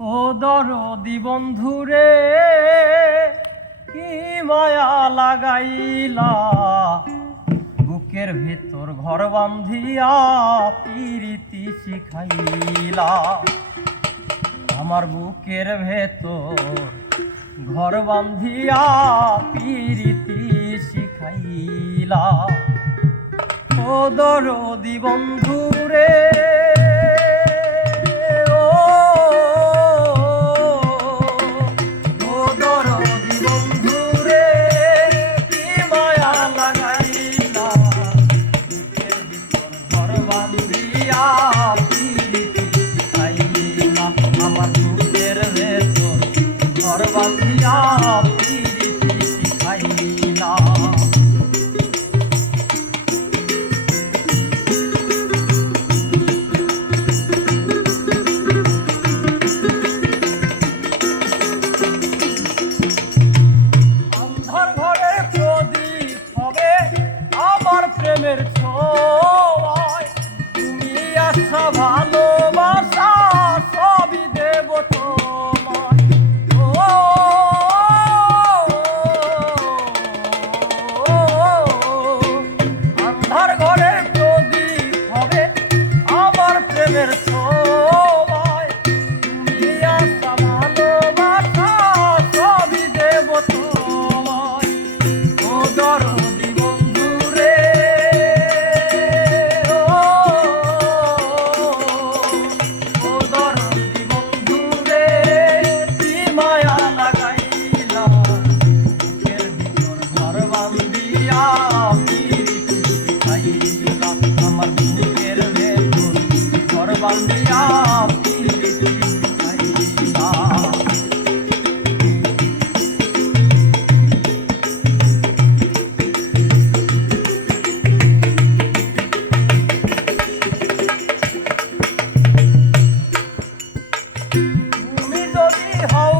ও দরদি বন্ধুরে কি মায়া লাগাইলা, বুকের ভেতর ঘর বান্ধিয়া পিরিতি শিখাইলা। আমার বুকের ভেতর ঘর বান্ধিয়া পিরিতি শিখাইলা। ও দরদি বন্ধুরে আমার বুকের ভেতর ঘর বাঁধিয়া পিরিতি শিখাইলা। অন্ধকার ঘরে প্রদীপ হবে আমার প্রেমের ছোঁয়ায়, তুমি আছো ভালোবাসা সবই দেব তোমায়। অন্ধকার ঘরে প্রদীপ হবে আমার প্রেমের ছোঁয়ায়, তুমি আছো ভালোবাসা সবই দেব তোমায়। ও দরদি বন্ধুরে আমার বুকের ভেতর ঘর বান্ধিয়া পিরিতি শিখাইলা। তুমি যদি হও